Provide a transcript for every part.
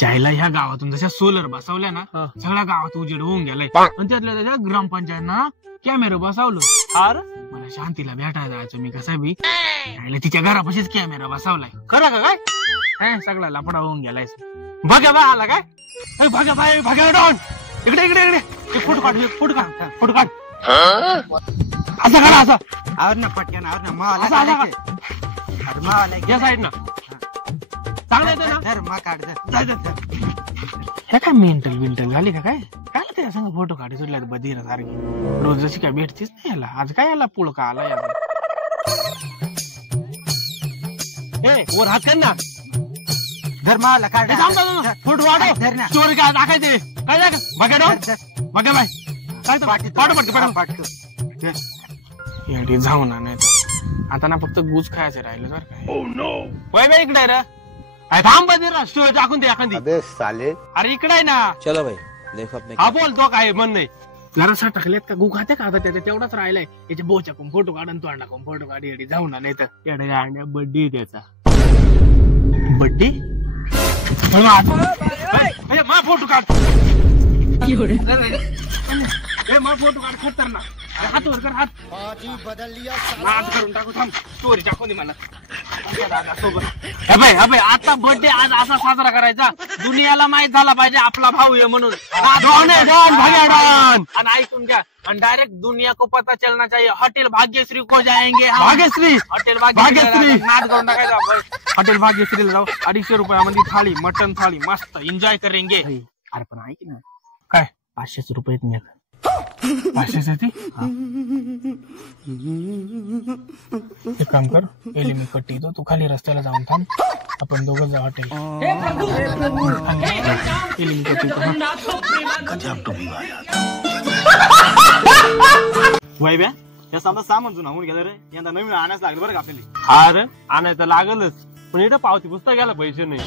चायला ह्या गावातून जशा सोलर बसवल्या ना सगळ्या गावात उजेड होऊन गेलाय आणि त्यातल्या त्याच्या ग्रामपंचायतनं कॅमेरा बसवलं. अरे मला शांतीला भेटायला जायचं मी कसा बी चायला तिच्या घरापाशीच कॅमेरा बसवलाय. खरं का काय? सगळा लफडा होऊन गेलाय. भाग्या बाय आला काय? भाग्या बाय भाग्या डाऊन इकडे इकडे इकडे फोटो काढ फोटो काढ फोटो काढ असं काढा असं आवर ना पटकन आवर ना मावाला या साईड ना चांगलं येतं ना धर मा काढ हे काय मेंटल बिंटल झाली का काय? काय त्या संग फोटो काढी सुटल्या बधीर सारखी रोज जशी काय भेटतीच नाही याला. आज काय याला पुळका आला याला. वर हात कर ना धर मावाला काढ फोटो वाढव धर ना स्टोरी काय दाखायचे काय दाखव भाग्या डाऊन भाग्या बाय काय पाठव पाठव एवढी जाऊ ना नाही आता ना फक्त गुज खायचं राहिलं जर काय. वय बाई इकडे रे थांब बधीर स्टोरी टाकून दे एखादी. अबे साले अरे इकडे आहे ना. चलो भाई देखो अपने हा बोलतो काय मन नाही जरासा टाकलेत का गु खाते का आता त्याच्या तेवढाच राहिलाय. याच्या बोच्या कोण फोटो काढून तोंडा कोण फोटो काढी एडी जाऊ ना नाही तर येड्या अंड्या बड्डे त्याचा बड्डे मा फोटो काढ मा फोटो काढ खतरनाक हात वर कर हात करून टाकू थांब स्टोरी टाकून दे मला सोबत. आता बर्थडे आज असा साजरा करायचा दुनियाला माहित झाला पाहिजे आपला भाऊ आहे म्हणून. आणि ऐकून घ्या आणि डायरेक्ट दुनिया को पता चलना चाहिए हॉटेल भाग्यश्री को जाएंगे. भाग्यश्री हॉटेल भाग्यश्री नाद करून टाकायचा. हॉटेल भाग्यश्रीला जाऊ 250 रुपयामध्ये थाळी मटन थाळी मस्त एन्जॉय करेंगे. अरे पण ऐक ना काय 500 रुपये मिळत 500 ती एक काम कर पहिले मी कट्टी तू खाली रस्त्याला जाऊन थांब आपण दोघं जाऊ हॉटेल. वैब्या या समजा सामान जुना होऊन गेलं रे यंदा नवीन आणायच लागलं बरं का आपल्याला. अरे आणायचं लागलच पण इथं पावती पुस्तक घ्यायला पैसे नाही.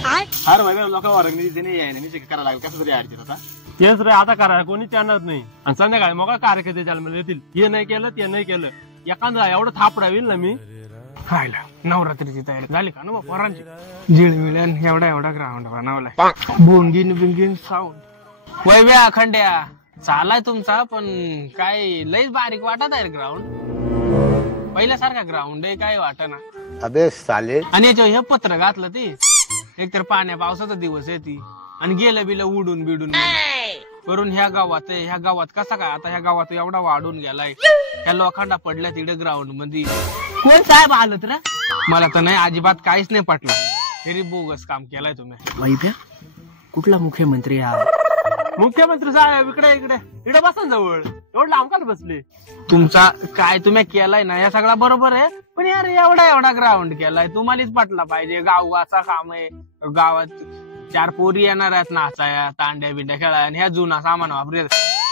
अरे वैब्या लोक वर्गणी नाही यायला नाही करायला लागेल कसं तरी यायचे आता तेच रे आता करा कोणीच आणत नाही. आणि संध्याकाळी मग कार्यक्रम त्याला येतील हे नाही केलं ते नाही केलं एखादा एवढं थापडा होईल ना मी. खायला नवरात्रीची तयारी झाली का ना मग पोरांची जिळमिळ्यान एवढा ग्राउंड बनवलाय बोंगीन बिंगीन साऊंड. वैव्या खंड्या चालाय तुमचा पण काय लईच बारीक वाटत आहे ग्राउंड पहिल्यासारखा ग्राउंड आहे काय वाटना. अबे साले आणि याच्या हे पत्र घातलं ती एकतर पाण्या पावसाचा दिवस आहे ती आणि गेलं बिलं उडून बिडून करून ह्या गावात कसा काय आता ह्या गावात एवढा वाढून गेलाय ह्या लोखंडा पडल्या तिकडे ग्राउंड मध्ये. कोण साहेब आलं तर मला तर नाही अजिबात काहीच नाही पटलं. तरी बोगस काम केलाय तुम्ही. वैभ्या कुठला मुख्यमंत्री हा? मुख्यमंत्री साहेब इकडे इकडे इकडे बसा जवळ एवढं लांब का बसले. तुमचा काय तुम्ही केलाय ना या सगळा बरोबर आहे पण यार एवढा ग्राउंड केलाय तुम्हालाच पटला पाहिजे. गाव असा काम आहे गावात 4 पोरी येणार आहेत नाचाया तांड्या बिंड्या खेळाय आणि ह्या जुना सामान वापरे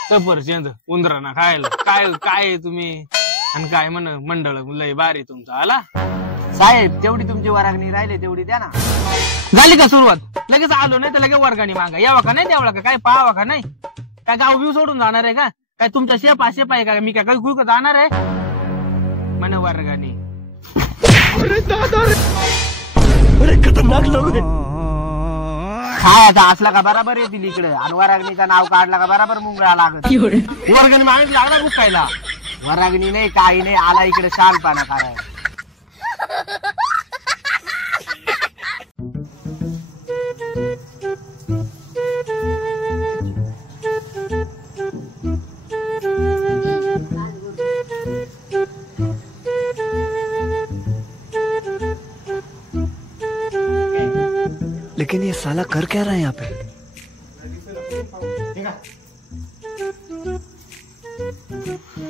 सफरचंद उंदरांना खायला काय तुम्ही आणि काय म्हण मंडळ लय बारी तुमचा आला. साहेब तेवढी तुमची वरागणी राहिली तेवढी द्या ना. झाली का सुरुवात? लगेच आलो नाही तर लगेच वर्गानी मागा यावा का नाही द्यावा का काय पाहावा का नाही काय गाव बिव सोडून जाणार आहे का काय तुमच्या शेप आहे का मी काय काही जाणार आहे म्हण वर्गानी. खायचा असला का बराबर येतील इकडे आणि वरागणीचं नाव काढला का बराबर मुंगळा लागत. वर्गणी मागितली लागला मुकायला वरागणी नाही काही नाही आला इकडे शालपाना करायला. लेकिन ये साला कर क्या रहा है यहाँ पे?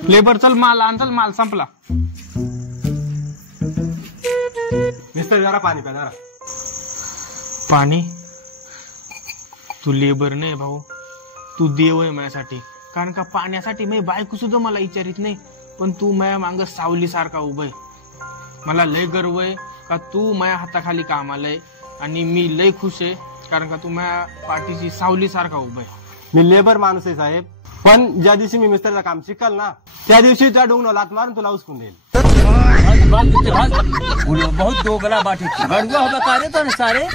लेबर चल माल संपला. मिस्टर जरा पाणी प्या जरा. पाणी? तू लेबर नाही भाऊ तू देव आहे माझ्यासाठी कारण का पाण्यासाठी मी बायको सुद्धा मला विचारित नाही पण तू माझ्या मांग सावली सारखा उभय. मला लय गर्व आहे का तू माझ्या हाताखाली काम आलंय आणि मी लय खुश आहे कारण का तू माझ्या पाठीची सावली सारखा उभा आहे. मी लेबर माणूस आहे साहेब पण ज्या दिवशी मी मिस्त्रीचं काम शिकाल ना त्या दिवशी त्या डोंगरावर लात मारून तुला उचकून देईल. बहुत दोगला बाटी सारे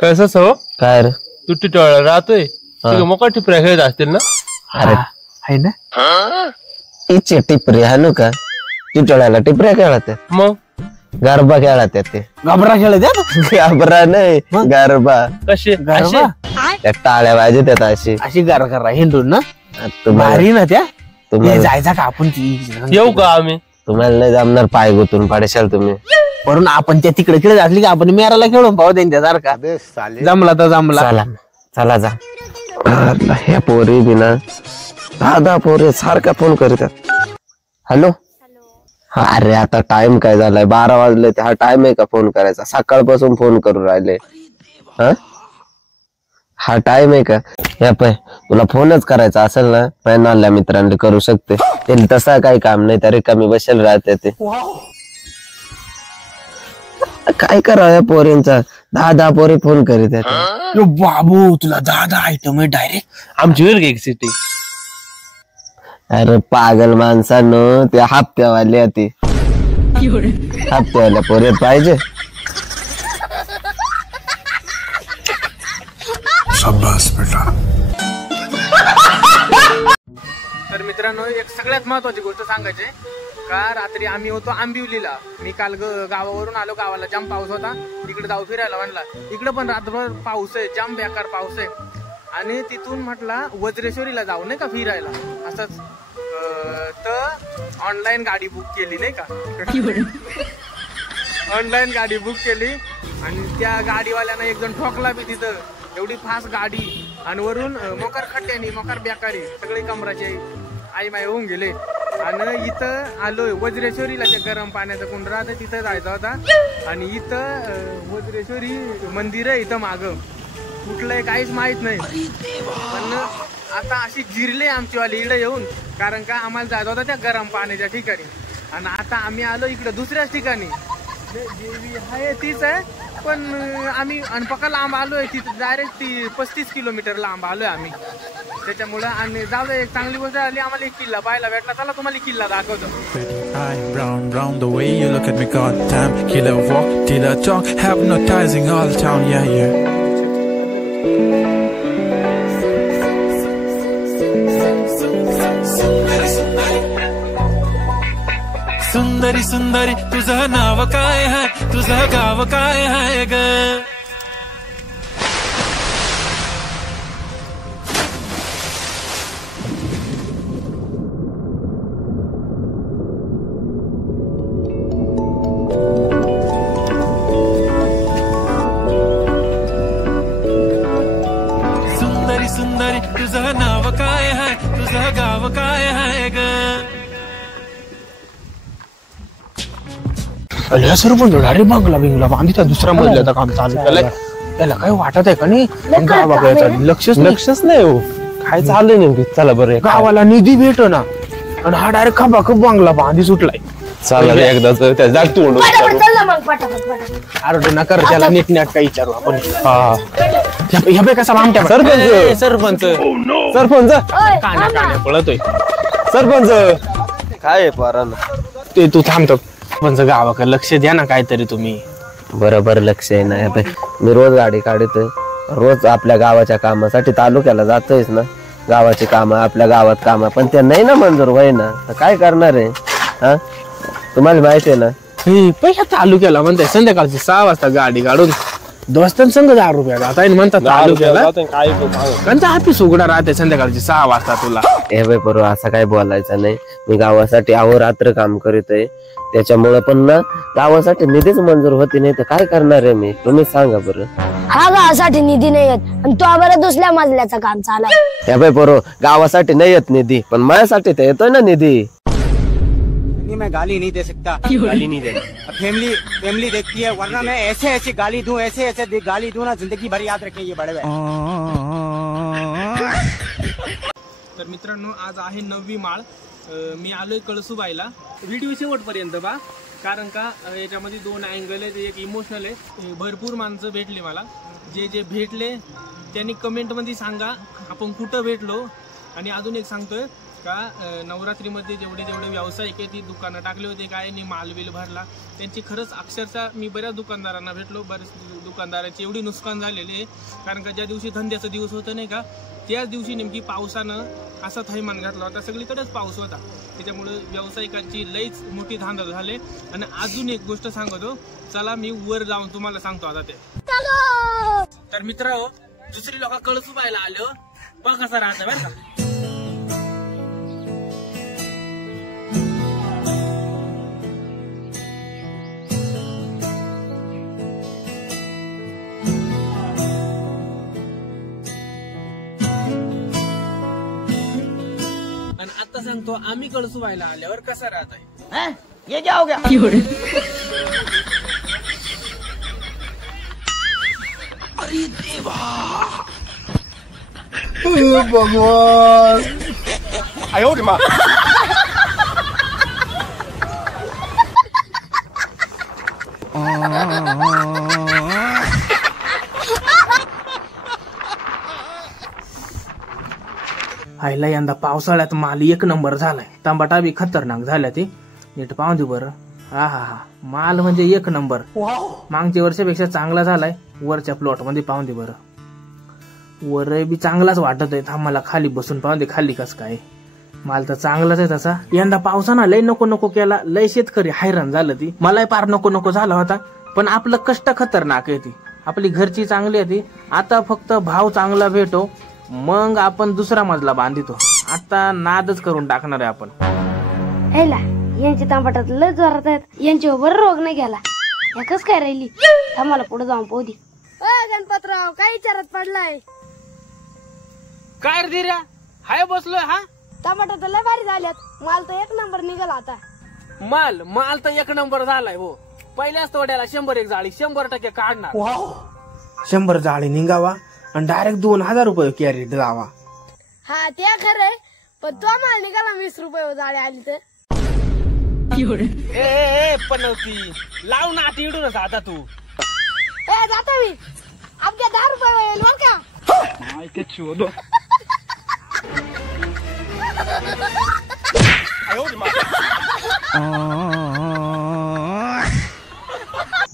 कसं सो काय रे तू टिटवाळा राहतोय तुझं मोका टिपऱ्या खेळत असतील ना. अरे आहे ना. इचे टिपरी हाणू का टिटोळ्याला टिपऱ्या खेळत मग गरबा खेळत ते घबरा खेळत गरबा नाही गरबा कसे गरबा त्या टाळ्या वाजत त्यात अशी अशी गारा हिंडून ना तुम्हाला भारी ना त्या तुम्हाला जायचा का आपण येऊ का आम्ही. तुम्हाला नाही जमणार पाय गुतून पाडशाल तुम्ही. वरून आपण त्या तिकडे खेळत असली की आपण मेराला खेळून पाहू त्यांच्यासारखा जमला तर जमला. चला चला जा. ह्या पोरी बिना दहा पोरी सारखा फोन करतात. हॅलो अरे आता टाइम काय झालाय 12 वाजले हा टाइम आहे का फोन करायचा. सकाळपासून फोन करून राहिले. हा टाइम आहे का. या पाय तुला फोनच करायचा असेल ना माझ्या नाल्या मित्रांना करू शकते. ते तसा काही काम नाही तरी कमी बसेल राहते ते. काय करा या पोरींचा 10 पोरी फोन करीत आहेत. बाबू तुला 10 आयटम आहे डायरेक्ट. आमची वेळ एक सिटी. अरे पागल माणसानं ते हप्त्यावाले ती हप्त्यावाल्या पोरीत पाहिजे. तर मित्रांनो एक सगळ्यात महत्वाची गोष्ट सांगायची का रात्री आम्ही होतो आंबिवलीला. मी काल गावावरून आलो. गावाला जाम पाऊस होता. इकडे जाऊ फिरायला म्हणला. इकडे पण रात्रभर पाऊस आहे. जाम बेकार पाऊस आहे. आणि तिथून म्हटला वज्रेश्वरीला जाऊ नाही का फिरायला असंच. तर ऑनलाईन गाडी बुक केली नाही का. ऑनलाईन गाडी बुक केली आणि त्या गाडीवाल्यानं एक जण ठोकला बी तिथं. एवढी फास्ट गाडी आणि वरून मोकार खट्ट्यानी मोकार बेकारी सगळे कमराचे आई माय होऊन गेले. आणि इथं आलोय वज्रेश्वरीला. त्या गरम पाण्याचा कुंड राहतं तिथं जायचा होता. आणि इथं वज्रेश्वरी मंदिर आहे इथं माग कुठलंय काहीच माहित नाही. पण आता अशी जिरले आमची वाली इकडे येऊन कारण का आम्हाला जायचं होता त्या गरम पाण्याच्या ठिकाणी. आणि आता आम्ही आलो इकडे दुसऱ्याच ठिकाणी. देवी आहे तीच आहे पण आम्ही अनपका लांब आलोय. तिथं डायरेक्ट 35 किलोमीटर लांब आलोय आम्ही. त्याच्यामुळं आणि जाऊ दे एक चांगली गोष्ट आली आम्हाला एक किल्ला पाहायला भेटला. चला तुम्हाला किल्ला दाखवतो. Round, round the way you look at me, god damn. Killer walk, till I talk, hypnotizing all town, yeah, yeah. सुंदरी सुंदरी तुझं नाव काय आहे तुझं गाव काय आहे ग. सुंदरी सुंदरी तुझं नाव काय आहे तुझं गाव काय आहे ग. सरपंच अरे बंगला बिंगला बांधिता दुसऱ्या मजल्याचं काम चालू केलंय. त्याला काय वाटत आहे का नाही गावाकडे लक्षच नाही हो काय चाललंय नेमकी. चला बरं गावाला निधी भेट ना आणि हा डायरेक्ट खपाखप बंगला बांधी सुटलाय. चालला एकदाच त्या जाग तोंड. अरे नकर त्याला नीट नाट काय विचारू आपण. हा कसा मामट्या सरपंच सरपंच सरपंच कान्या कान्या पळतोय. सरपंच काय पोरांना ते तू थांबतो पण गावाकडे लक्ष द्या ना काहीतरी तुम्ही. बरोबर लक्ष आहे ना. मी रोज गाडी काढतोय. रोज आपल्या गावाच्या कामासाठी तालुक्याला जातोयच ना. गावाची कामं आपल्या गावात कामं पण ते नाही ना मंजूर होय ना. काय करणार आहे. हा तुम्हाला माहिती आहे ना पैसा तालुक्याला म्हणताय संध्याकाळची 6 वाजता गाडी काढून दोस्तांसंग 10 रुपया जाता येईल म्हणतात तालुक्याला. त्यांचा ऑफिस उघडा राहते संध्याकाळची 6 वाजता तुला. हे बाई बरोबर असं काय बोलायचं नाही. मी गावासाठी अहोरात्र काम करीतोय. त्याच्यामुळे पण ना गावासाठी निधीच मंजूर होती नाही तर काय करणार आहे मी तुम्ही सांगा बरं. हा गावासाठी निधी नाही येत आणि तो बरं दुसऱ्या मजल्याचं काम चालू आहे. हे बाई बरोबर गावासाठी नाही येत निधी पण माझ्यासाठी तर येतोय ना निधी. मैं गाली नहीं दे सकता. गाली नहीं देना. फैमिली देखती है वरना मैं ऐसे ऐसे गाली दूं ऐसे गाली दूं ना जिंदगी भर याद रखें ये बड़े भाई. तर मित्रांनो आज आहे 9वी माळ. मी आलोय कळसुबाईला. व्हिडिओ शेवटपर्यंत बा कारण का याच्यामध्ये 2 अँगल आहेत. एक इमोशनल आहे. भरपूर माणसं भेटली मला. जे भेटले त्यांनी कमेंट मध्ये सांगा आपण कुठं भेटलो. आणि अजून एक सांगतोय का नवरात्रीमध्ये जेवढे व्यावसायिक आहे ती दुकानं टाकले होते काय नाही माल बिल भरला त्यांची खरंच अक्षरशः मी बऱ्याच दुकानदारांना भेटलो बरेच दुकानदारांची एवढी नुकसान झालेली आहे कारण का ज्या दिवशी धंद्याचा दिवस होता नाही का त्याच दिवशी नेमकी पावसानं असा थैमान घातला होता सगळीकडेच पाऊस होता त्याच्यामुळे व्यावसायिकांची लईच मोठी धांदल झाले आणि अजून एक गोष्ट सांगतो चला मी वर जाऊन तुम्हाला सांगतो आता ते तर मित्रांनो दुसरी लोक कळसू पाहायला आलो बघ कसं राहतं बरं का आणि आता सांगतो आम्ही कळसू व्हायला आल्यावर कसा राहत आहे ये क्या हो गया? अरे देवा भगवान आयो रे मा आईला यंदा पावसाळ्यात माल एक नंबर झालाय तांबाटा बी खतरनाक झाल्या ते नीट पाहून दे बरं हा हा हा माल म्हणजे एक नंबर मागच्या वर्षापेक्षा चांगला झालाय वरच्या प्लॉट मध्ये पाहून दे बरं वर बी चांगलाच वाटत आहे आम्हाला खाली बसून पाहून दे खाली कस काय माल तर चांगलाच आहे तसा यंदा पावसानं लय नको नको केला लय शेतकरी हैराण झालं ती मलाही पार नको नको झाला होता पण आपलं कष्ट खतरनाक आहे ती आपली घरची चांगली आहे ती आता फक्त भाव चांगला भेटो मग आपण दुसरा मजला बांधितो आता नादच करून टाकणार आहे आपण हेला यांची तांबटात लय जोरात आहेत यांची वर रोग नाही गेला एकच काय राहिली आम्हाला पुढे जाऊन पोदी गणपतराव काय विचारात पडलाय काय रे धीर्या हाय बसलोय हा टमाटर तर लय भारी झाल्यात माल तर एक नंबर निघाला आता माल तर एक नंबर झालाय हो पहिल्याच तोड्याला 100 एक जाळी 100% काढणार 100 जाळी निघावा आणि डायरेक्ट 2000 रुपये कॅरेट लावा हा ते खरंय पण तो माल निघाला 20 रुपये जाळी आली तर ए पनवती लाव ना आता इडूनच आता तू ए जातो मी आपल्या 10 रुपये होईल बर का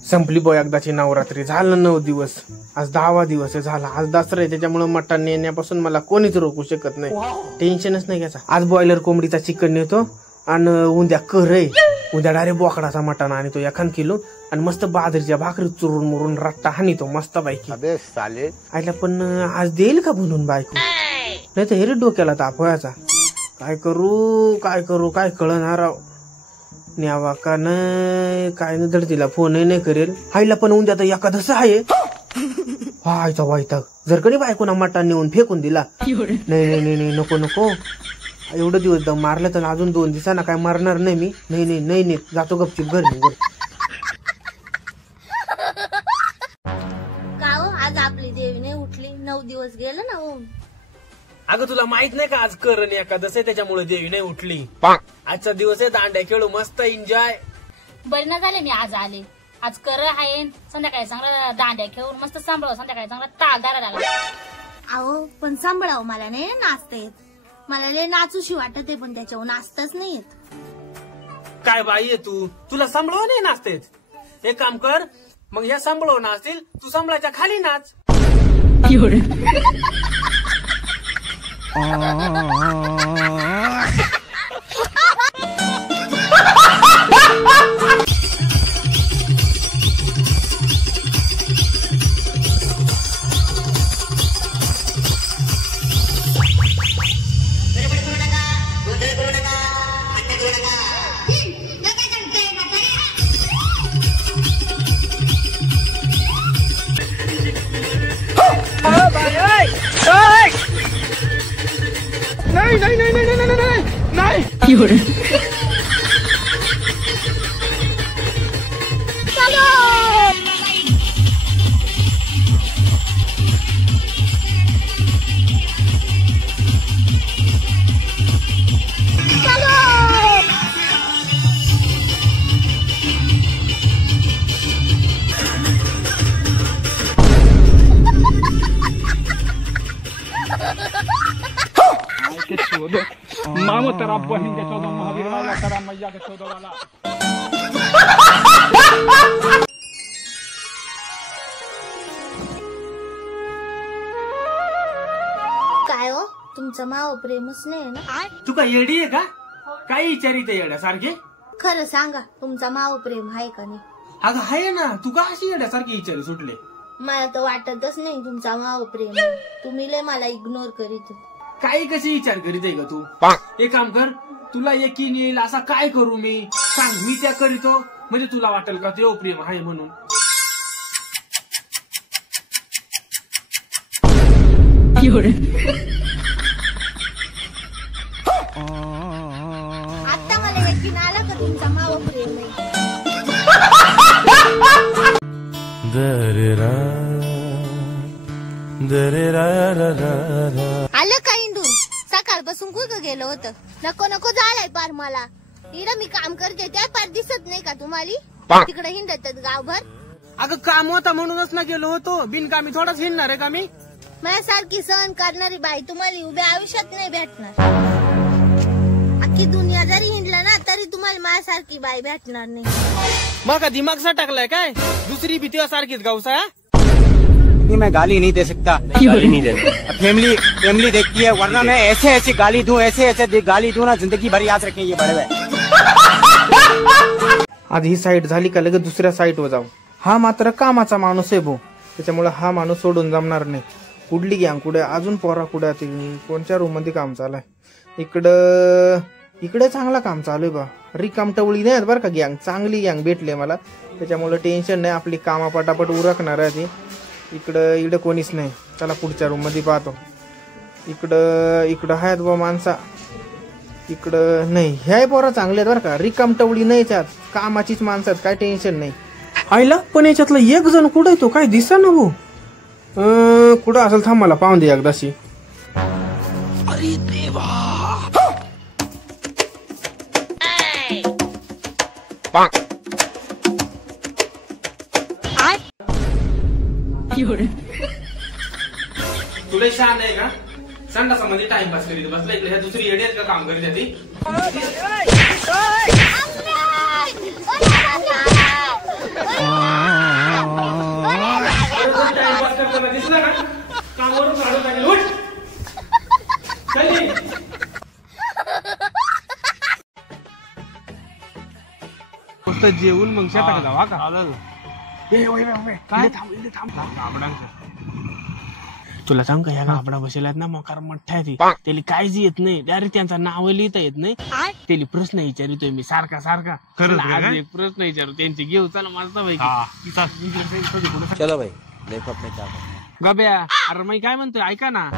संपली बो एकदाची नवरात्री झालं 9 दिवस आज 10वा दिवस झाला आज दसरा आहे त्याच्यामुळे मटण नेण्यापासून मला कोणीच रोखू शकत नाही टेन्शनच नाही घ्यायचा आज बॉयलर कोंबडीचा चिकन नेतो आणि उद्या आहे उद्या डायरेक्ट बोकडाचा मटण आणि तो 1 किलो आणि मस्त बाजरीच्या भाकरी चुरून मुरून रट्टा हानी तो मस्त बायकी आयला पण आज देईल का बनवून बायको नाही तर हेरे डोक्याला ताप व्हायचा काय करू काय कळणार न्यावा का नाही काय नाही धड तिला फोनही नाही करेल आईला पण उद्या तर एकादश आहे व्हायचा वायता जर कधी बायको ना मटण नेऊन फेकून दिला नाही नको एवढं दिवस दम मारलं तर अजून 2 दिवसांना काय मारणार नाही मी नाही जातो गपचूप घरी निघून का हो आज आपली देवी नाही उठली 9 दिवस गेलं ना होऊन अगं तुला माहित नाही का आज करण एकादश आहे त्याच्यामुळे देवी नाही उठली आजचा दिवस आहे दांड्या खेळू मस्त एन्जॉय बरी ना झाले मी आज आले आज कर आहे संध्याकाळी चांगला दांड्या खेळून मस्त सांभाळावं संध्याकाळी चांगला तागारा झाला अहो पण सांभाळावं मला नाही नाचता येत मला लय नाचूशी वाटत आहे पण त्याच्यावर नाचताच नाही येत काय बाई आहे तू तुला सांभाळव नाही नाचतेच एक काम कर मग ह्या सांभाळव नाचतील तू सांभाळायच्या खाली नाच मामो तेरा बहन के 14 महावीर वाला तेरा मैया के 14 वाला. काय हो तुमचं माव प्रेमच नाही ना? तू काय येडी आहे का? काय विचारित येड्यासारखे? खरं सांगा तुमचा माव प्रेम आहे का नाही? अगं आहे ना, तू का अशी येड्यासारखी विचारू सुटले? मला तर वाटतच नाही तुमचा माव प्रेम आहे. तुम्ही लय मला इग्नोर करीत हो. काही कशी विचार करीत आहे का तू? एक काम कर, तुला यकीन येईल असा काय करू मी? सांग, मी त्या करीतो म्हणजे तुला वाटेल का ते प्रेम आहे म्हणून? आता मला यकीन आलं का तुमचा माव प्रेम आहे. आलं का इंदून? सकाळपासून कुठं गेलं होतं? नको नको झालंय पार मला. इकडं मी काम करते त्या पार दिसत नाही का तुम्हाला? तिकडे हिंडत गावभर. अगं काम होता म्हणूनच ना गेलो होतो, बिनकामी थोडाच हिंडणार आहे का मी? माझ्यासारखी सहन करणारी बाई तुम्हाला उभ्या आयुष्यात नाही भेटणार. अख्खी दुनिया जरी हिंडलं ना तरी तुम्हाला माझ्यासारखी बाई भेटणार नाही. मग का दिमाग टाकलाय काय? दुसरी भीती सारखीच गावसा. नहीं मैं गाली नहीं दे सकता. गाली नहीं देना. फैमिली फैमिली देखती है वरना मैं ऐसे ऐसे गाली दूं ऐसे ऐसे गाली दूं ना जिंदगी भर याद रखें ये बड़े भाई. आज ही साईट झाली का लगेच दुसऱ्या साईटवर जाऊ. हा मात्र कामाचा माणूस आहे भाऊ, त्याच्यामुळे हा माणूस सोडून जमणार नाही. कुठली गँग कुठे अजून पोरा कुठे कोणत्या रूम मध्ये काम चालू आहे? इकडे चांगला काम चालू आहे बा. रिकाम टवळी नाही बरं का गँग, चांगली गँग भेटली मला, त्याच्यामुळे टेन्शन नाही. आपली कामा पटापट उरकणार आहे ती. इकडं कोणीच नाही. चला पुढच्या रूम मध्ये पाहतो. इकडं आहेत बा माणसा. इकडं नाही. ह्या पोरा चांगले आहेत बरं का, रिकाम टवळी नाही त्यात, कामाचीच माणसं आहेत, काय टेन्शन नाही. आईला पण याच्यातला एक जण कुठं आहे तो काय दिसा ना भाऊ. कुठं असेल थांब मला पाहून दे एकदाशी. अरे देवा. तुला शान आहे का? संडासामध्ये टाइमपास करीत बसला इकडे. ह्या दुसरी येडी आहेत का काम करीत आहे ती? टाइमपास करताना दिसला का? कामावरून काढून टाकेल. उठ चल. फक्त जेवून मग शेतात जावा का? काय तुला सांग का, ह्या गाबडा बसेला ना मकार मठ्ठा ती, त्याला काहीच येत नाही. डायरेक्ट त्यांचा नाव लिहिता येत नाही. त्याला प्रश्न विचारितोय मी सारखा सारखा. आज एक प्रश्न विचारू त्यांची, घेऊ चला मस्त पैकी. चलो भाई देखो अपने क्या. गब्या, अरे मी काय म्हणतोय ऐका ना.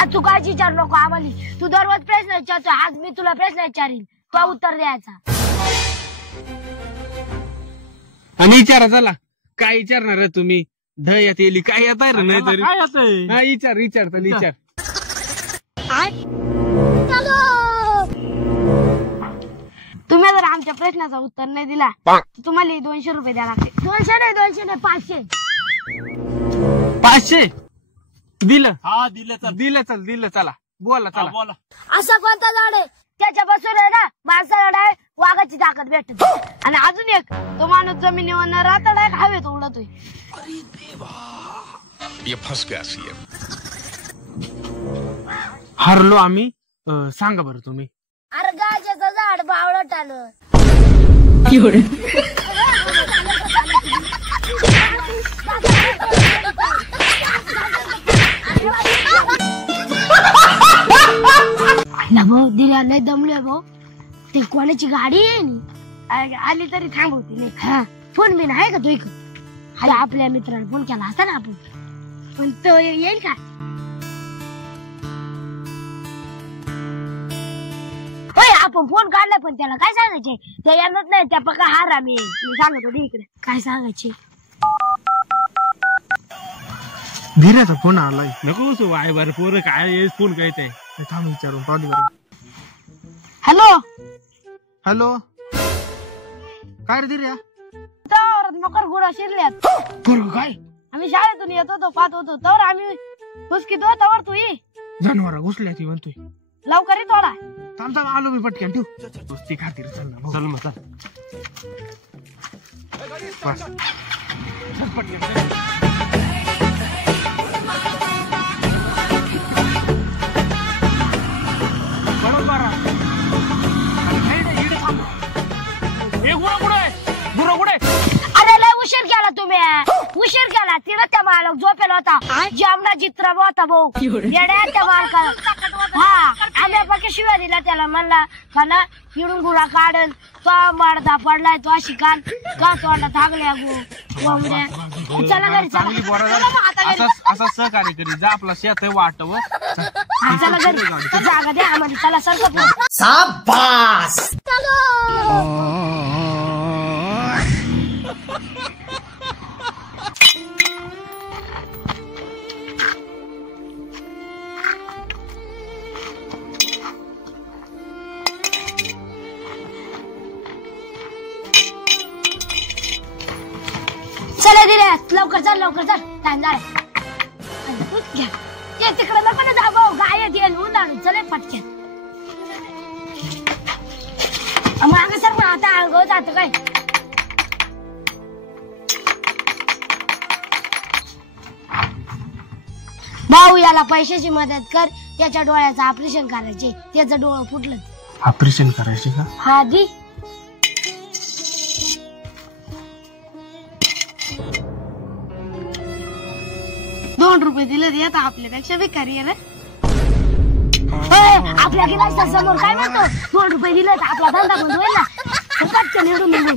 आज तू काय विचार नको आम्हाला. तू दररोज प्रश्न विचारतो, आज मी तुला प्रश्न विचारीन, तो उत्तर द्यायचा. आणि विचारा चला, काय विचारणार आहे तुम्ही? ध यात येली काय येत आहे नाही तरी हा विचार विचार तर विचार. तुम्ही जर आमच्या प्रश्नाचं उत्तर नाही दिला तर तुम्हाला 200 रुपये द्यावे लागते. 200 नाही 500. 500 दिलं. हा दिलं चला बोला चला. बोला. असा कोणता झाड आहे त्याच्यापासून आहे ना माणसाला डाय वाघाची ताकद भेटते. आणि अजून एक, तो माणूस जमिनीवर न राहता डाय हवेत उडतोय. अरे देवा. ये फंस गया सीएम. हरलो आम्ही. सांगा बरं तुम्ही. अरे गाजचं झाड बावळट आलं. भाऊ दिल्या लय दमलोय भाऊ. ते कोणाची गाडी आहे नी आली तरी थांबवते नाही. हा फोन बिन आहे का तो इकडे? अरे आपल्या मित्राला फोन केला असता ना आपण, पण तो येईल का? होय आपण फोन काढलाय पण त्याला काय सांगायचे? ते येणार नाही त्या पक्का हार आम्ही. मी सांगत होते इकडे काय सांगायचे. धीरेचा फोन आलाय. नको सो वाय बर पोरं काय फोन कहते थांब विचारून पाहू बरं. हॅलो हॅलो काय रे धीर्या? मकर गोळा शिरल्यात. काय? आम्ही शाळेतून येत होतो पाहत होतो तर आम्ही हुसकीत होतो तवर तू ये. जनावर घुसल्या ती म्हणतोय. लवकर ये थोडा. थांब थांब आलो मी पटकन ठेव. दोस्ती खातीर चल ना भाऊ. चल मग चल. बस. चल पटकन. बरोबर. अरे लय उशीर केला तुम्ही. उशीर केला. तिला त्या मालक झोपेला होता. जेवणा चित्र होता भाऊ. येड्या त्या मालकाला. हा आम्ही पक्के शिव्या दिला त्याला. म्हणला का ना इडून गुळा काढन तो मडदा पडलाय तो अशी कान का तोंडा थागल्या गो. चला घरी चला. असं सहकार्य करी जा. आपला शेत वाटव. चला घरी जागा द्या आम्हाला. चला सरकत. चला दिले लवकर चल लवकर चल. टाइम झाला. तिकडे नको ना दाबव. गाय येईल उन्हाळून. चले पटक्यात मागे सर मग आता आळगव जात काय. भाऊ याला पैशाची मदत कर. त्याच्या डोळ्याचं ऑपरेशन करायचे. त्याचं डोळं फुटलं. ऑपरेशन करायचे का? हा दी. ₹2 दिले रे. आता आपल्यापेक्षा भिकारी आहे रे. आपल्या गिलासा समोर काय म्हणतो. ₹2 दिले तर आपला धंदा बंद होईल ना. पटकन निवडून निघून.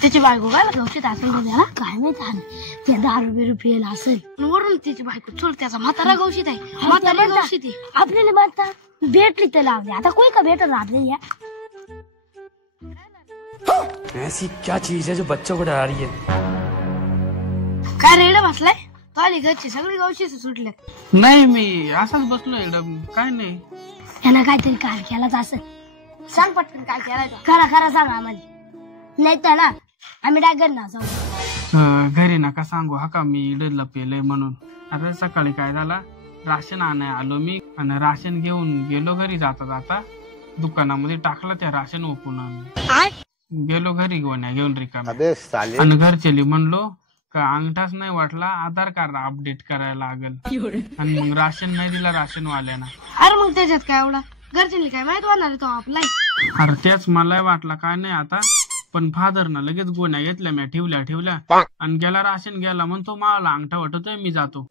त्याची बायको काय गवशीत असेल त्याला काय माहिती. ते ₹10 पियला असेल. वरून त्याची बायको चोर. त्याचा म्हातारा गवशीत आहे. म्हातारा गवशीत आहे. आपल्याला म्हणता भेटली तर लावली. आता कोई का भेटत आपल्याला. ऐसी क्या चीज है जो बच्चों को डरा रही है. काय रेड बसलाय. तो आली घरची सगळी गवशी सुटले. नाही मी असाच बसलो एकदम. काय नाही. यांना काहीतरी काय केलाच असेल. सांग पटकन काय केलाय. खरा खरा सांग आम्हाला. नाही तर ना आम्ही डागर ना जाऊ. घरी नका सांगू हा का मी इडला पेलय म्हणून. आता सकाळी काय झाला राशन आणाय आलो मी आणि राशन घेऊन गेलो घरी. जाता जाता दुकानामध्ये टाकलं त्या राशन ओपून आम्ही गेलो घरी गोण्या घेऊन रिकाम्या. आणि घरचेली म्हणलो का अंगठाच नाही वाटला आधार कार्ड अपडेट करायला लागल. आणि मग राशन नाही दिला राशन वाल्याना. अरे मग त्याच्यात काय एवढा. घरच्यांनी काय माहित होणार तो आपला. अरे तेच मला वाटलं काय नाही आता. पण फादरनं लगेच गोण्या घेतल्या म्या ठेवल्या आणि गेला राशन गेला म्हणतो मला अंगठा वाटतोय मी जातो.